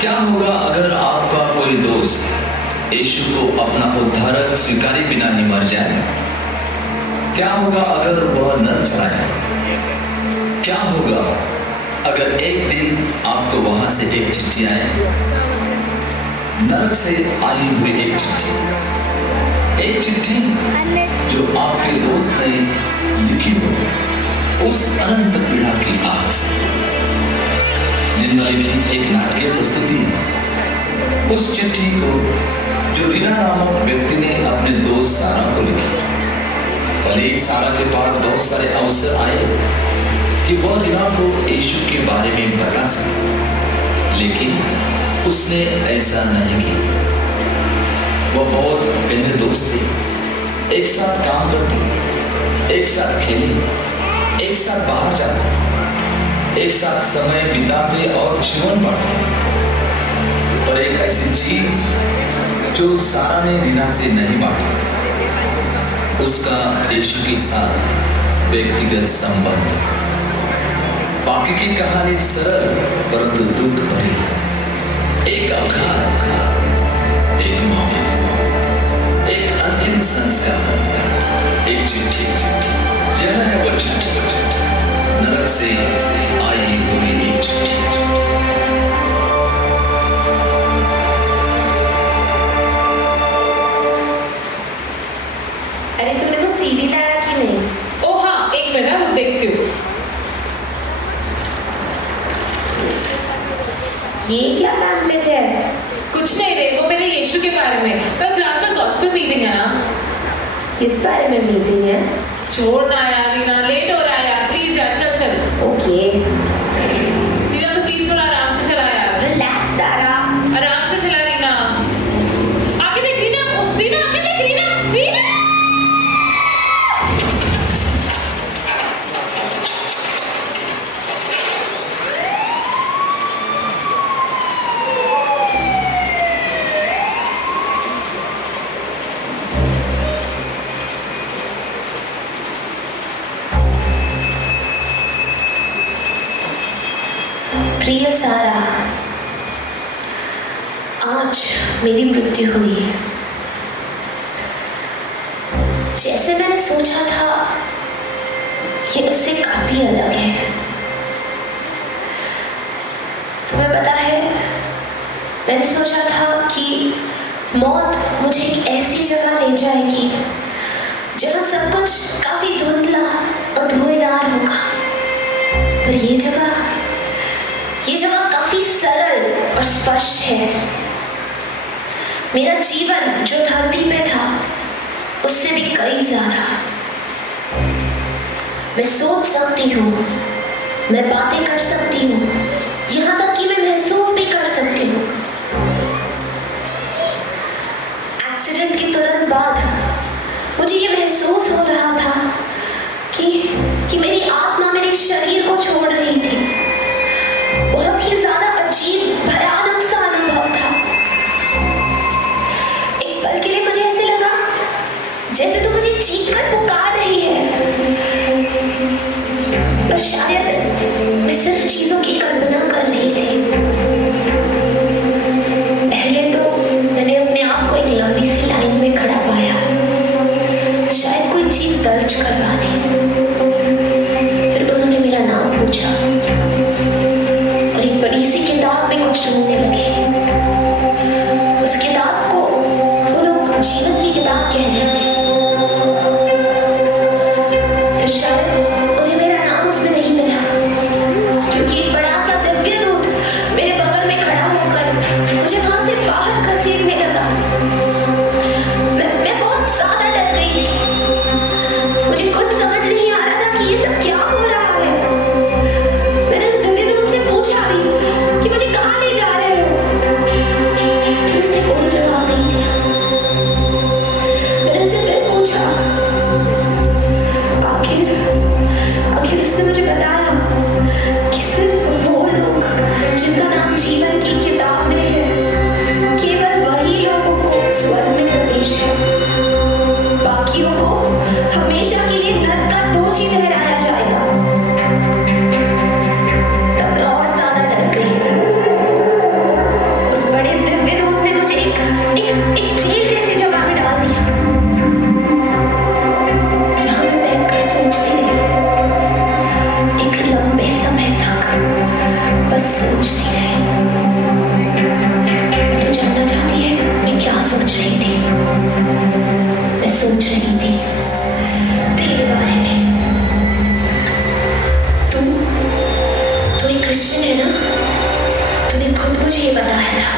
क्या होगा अगर आपका कोई दोस्त यीशु को अपना उद्धारक स्वीकारे बिना ही मर जाए? क्या होगा अगर वह नरक चला जाए? क्या होगा अगर एक दिन आपको वहां से एक चिट्ठी आए, नरक से आई हुई एक चिट्ठी जो आपके दोस्त ने लिखी हो उस अनंत पीड़ा की आग से? निम्नलिखित एक नाटकीय प्रस्तुति है उस चिट्ठी को जो रीना नामक व्यक्ति ने अपने दोस्त सारा को लिखी। भले ही सारा के पास बहुत सारे अवसर आए कि वह रीना को यीशु के बारे में बता सके, लेकिन उसने ऐसा नहीं किया। वह बहुत गहरे दोस्त थे, एक साथ काम करते, एक साथ खेले, एक साथ बाहर जाते, एक साथ समय बिताते और जीवन बांटते। पर एक ऐसी चीज जो सारा ने रीना से नहीं बांटी, उसका यीशु के साथ व्यक्तिगत संबंध। बाकी की कहानी सरल परंतु दुख भरी है। एक अपघात, एक मौत, एक अंतिम संस्कार, एक चिट्ठी। यह है वो चिट्ठी, नरक से आई हुई एक चिट्ठी। अरे तूने वो सीडी लाया कि नहीं? ओ हाँ, एक मिनट देखती हूँ। ये क्या पैम्फलेट है? कुछ नहीं रे, वो मेरे यीशु के बारे में। कल ग्राउंड में गॉस्पेल मीटिंग है ना। किस बारे में मीटिंग है? छोड़ ना यार रीना, लेट हो रहा है यार, प्लीज यार चल। ओके। रीना तो प्लीज थोड़ा आराम से चला यार। रिलैक्स सारा। आराम से चला रीना। आगे देख रीना, रीना आगे देख रीना, रीना। प्रिय सारा, आज मेरी मृत्यु हुई है। जैसे मैंने सोचा था ये उससे काफी अलग है। तुम्हें पता है, मैंने सोचा था कि मौत मुझे एक ऐसी जगह ले जाएगी जहाँ सब कुछ काफी धुंधला और धुएंधार होगा, पर ये जगह काफी सरल और स्पष्ट है। मेरा जीवन जो धरती पे था उससे भी कई ज्यादा। मैं सोच सकती हूँ, मैं बातें कर सकती हूँ, यहाँ तक कि मैं महसूस भी कर सकती हूँ। एक्सीडेंट के तुरंत बाद मुझे ये महसूस हो रहा था कि मेरी आत्मा मेरे शरीर को छोड़ रही थी। बहुत ही ज्यादा अजीब भयानक सा अनुभव था। एक पल के लिए मुझे ऐसे लगा जैसे तो मुझे चीख कर पुकार रही है, पर शायद मैं सिर्फ चीजों की कल्पना कर रही थी। पहले तो मैंने अपने आप को एक लंबी सी लाइन में खड़ा पाया, शायद कोई चीज दर्ज करवाने। फिर उन्होंने मेरा नाम पूछा, ढूंढने लगे। उस किताब को वो लोग जीवन की किताब कह रहे थे। फिर शायद उन्हें मेरा नाम उसमें नहीं मिला, क्योंकि एक बड़ा सा दिव्य दूत मेरे बगल में खड़ा होकर मुझे वहां से बाहर घसीटने लगा। मैं बहुत ज्यादा डर गई थी। मुझे कुछ समझ नहीं आ रहा था कि ये सब क्या हो रहा है। मैंने उस दिव्य दूत से पूछा भी कि मुझे कहाँ ले जा रहे हो। तूने खुद मुझे ये बताया था,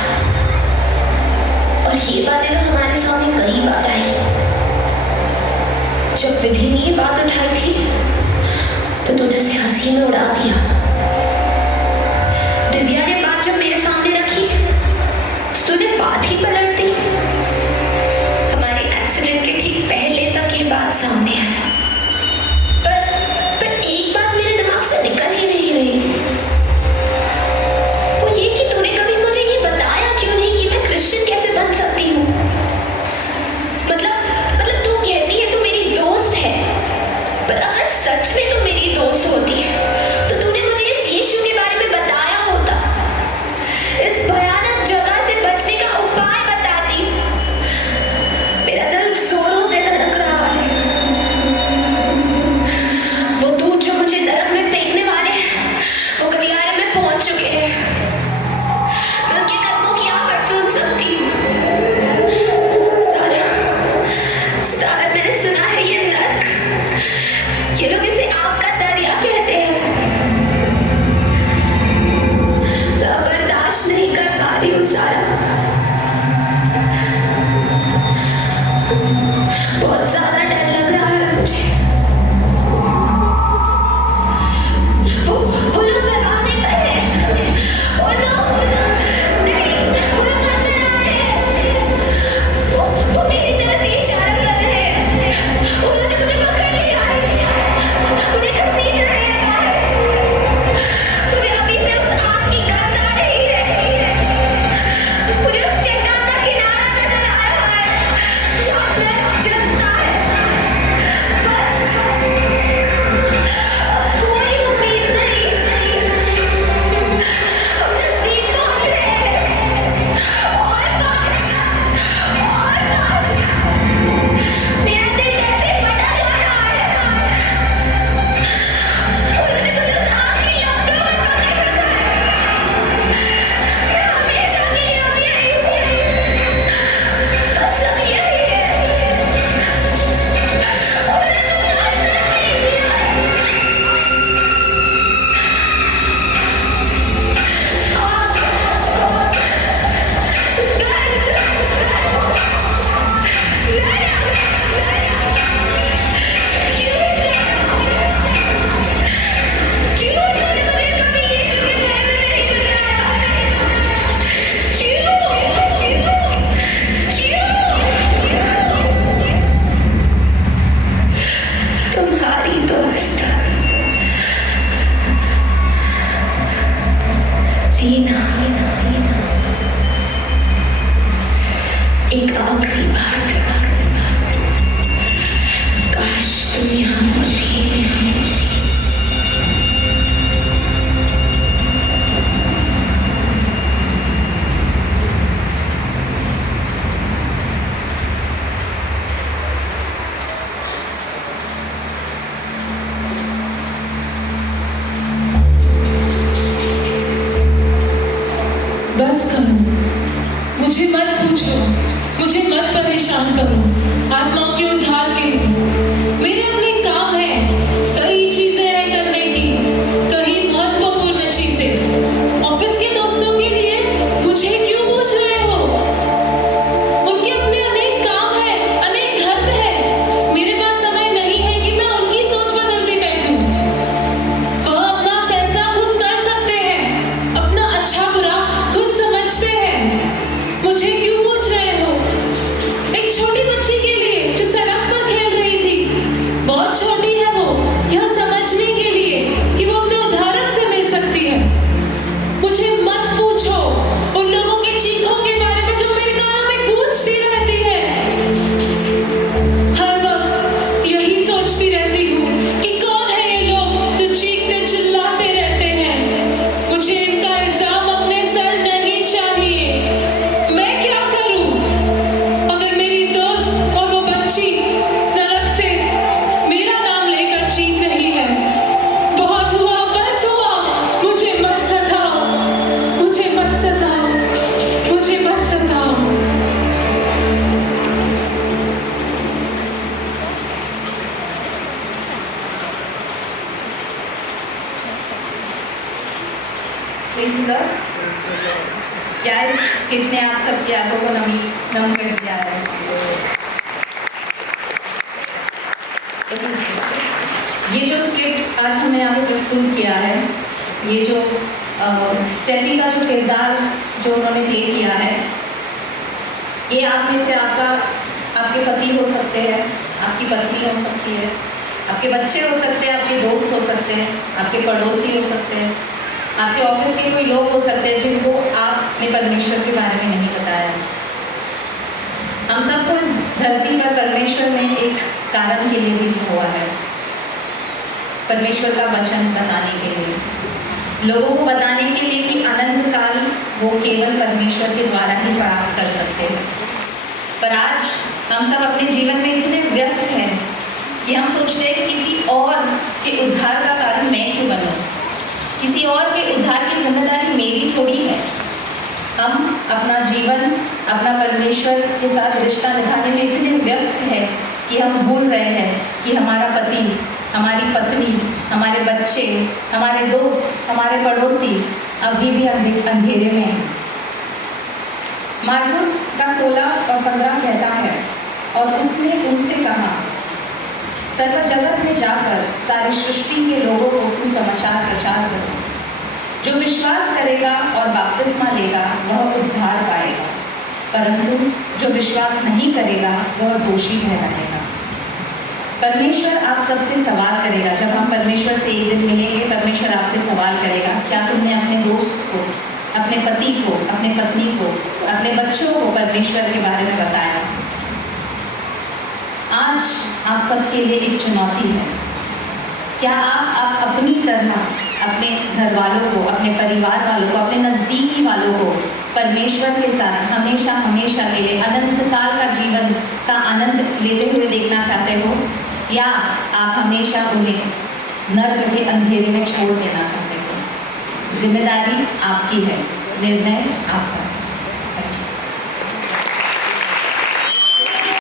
और ये बातें तो हमारे सामने कई बार आई। जब विधि ने ये बात उठाई थी तो तूने उसे हंसी में उड़ा दिया। दिव्या ने बात जब मेरे सामने रखी तो तूने बात ही पलट दी। हमारे एक्सीडेंट के ठीक पहले तक ये बात सामने है, पर एक बात मेरे दिमाग से निकल ही नहीं रही। वो ये कि तूने कभी मुझे ये बताया क्यों नहीं कि मैं क्रिश्चियन कैसे बन सकती हूँ। मतलब तू कहती है तू मेरी दोस्त है, पर अगर सच में तू मेरी दोस्त होती है तो तूने मुझे इस यीशु के बारे में बताया होता, इस भयानक जगह से बचने का उपाय बताती। मेरा दिल जोरों से धड़क रहा है। वो दूत जो मुझे नरक में फेंकने वाले हैं वो गलियारे में पहुंच चुके हैं। मैं उनके कदमों की आहट सुन सकती हूँ। सारा मैंने सुना है ये नरक, ये लोग इसे आग का दरिया कहते हैं। मैं बर्दाश्त नहीं कर पा रही हूँ सारा। बहुत ज्यादा डर लग रहा है मुझे। वो लोग दरवाजे पर हैं। वो लोग नहीं, वो लोग अंदर आ रहे हैं। वो मेरी तरफ इशारा कर रहे हैं। उन्होंने मुझे पकड़ लिया है, मुझे घसीट रहे हैं बाहर। मुझे अभी से उस आग की गंध आ रही है। मुझे उस चट्टान का किनारा नजर आ रहा है जहाँ नरक जलता है। बस कोई उम्मीद नहीं। हम नजदीक पहुंच रहे हैं, और पास। मेरा दिल कैसे फटा जा रहा है। उन्होंने मुझे उस आग की लपटों में पकड़ रखा है। मैं हमेशा के लिए अब यही हूँ। सब यही है। उन्होंने मुझे आश्रय नहीं दिया है। क्यों तूने मुझे कभी यीशु के बारे में नहीं बताया? क्यों? तुम्हारी दोस्त रीना। एक आखिरी बात, काश तुम यहाँ होती। बस करो, मुझे मत पूछो, मुझे मत परेशान करो। आत्माओं के उद्धार के लिए मेरे अपने काम है, कई चीजें हैं करने की, कई महत्वपूर्ण चीजें। ऑफिस के दोस्तों के लिए मुझे क्यों पूछ रहे हो? उनके अपने अनेक काम है, अनेक धर्म है। मेरे पास समय नहीं है कि मैं उनकी सोच बदलती बैठूं। वह अपना फैसला खुद कर सकते हैं, अपना अच्छा बुरा खुद समझते हैं। मुझे क्यों पूछ रहे हो? एक छोटी बच्ची के लिए जो सड़क पर खेल रही थी, बहुत छोटी क्या इस स्किट ने आप सबकी आंखों को नम कर दिया है। ये जो स्किट आज हमने यहाँ पे प्रस्तुत किया है, ये जो स्टेफी का जो किरदार जो उन्होंने प्ले किया है, ये आप में से आपके पति हो सकते हैं, आपकी पत्नी हो सकती है, आपके बच्चे हो सकते हैं, आपके दोस्त हो सकते हैं, आपके पड़ोसी हो सकते हैं, आपके ऑफिस के कोई लोग हो सकते हैं जिनको आपने परमेश्वर के बारे में नहीं बताया। हम सबको इस धरती पर परमेश्वर ने एक कारण के लिए भेजा हुआ है, परमेश्वर का वचन बताने के लिए, लोगों को बताने के लिए कि अनंत काल वो केवल परमेश्वर के द्वारा ही प्राप्त कर सकते हैं। पर आज हम सब अपने जीवन में इतने व्यस्त हैं कि हम सोचते हैं कि किसी और के उद्धार का कारण मैं क्यों बनूं, किसी और के उद्धार की जिम्मेदारी मेरी थोड़ी है। हम अपना जीवन अपना परमेश्वर के साथ रिश्ता निभाने में इतने व्यस्त हैं कि हम भूल रहे हैं कि हमारा पति, हमारी पत्नी, हमारे बच्चे, हमारे दोस्त, हमारे पड़ोसी अभी भी अंधेरे में हैं। मार्कुस का 16 और 15 कहता है, और उसने उनसे कहा, सर्व जगत में जाकर सारी सृष्टि के लोगों को सुसमाचार प्रचार करो। जो विश्वास करेगा और बपतिस्मा लेगा वह उद्धार पाएगा, परंतु जो विश्वास नहीं करेगा वह दोषी ठहराएगा। परमेश्वर आप सबसे सवाल करेगा। जब हम परमेश्वर से एक दिन मिलेंगे, परमेश्वर आपसे सवाल करेगा, क्या तुमने अपने दोस्त को, अपने पति को, अपने पत्नी को, अपने बच्चों को परमेश्वर के बारे में बताया? आज आप सबके लिए एक चुनौती है। क्या आप अपनी तरह अपने घर वालों को, अपने परिवार वालों को, अपने नज़दीकी वालों को परमेश्वर के साथ हमेशा हमेशा के लिए अनंत काल का जीवन का आनंद लेते हुए देखना चाहते हो, या आप हमेशा उन्हें नर्क के अंधेरे में छोड़ देना चाहते हो? जिम्मेदारी आपकी है, निर्णय आपका।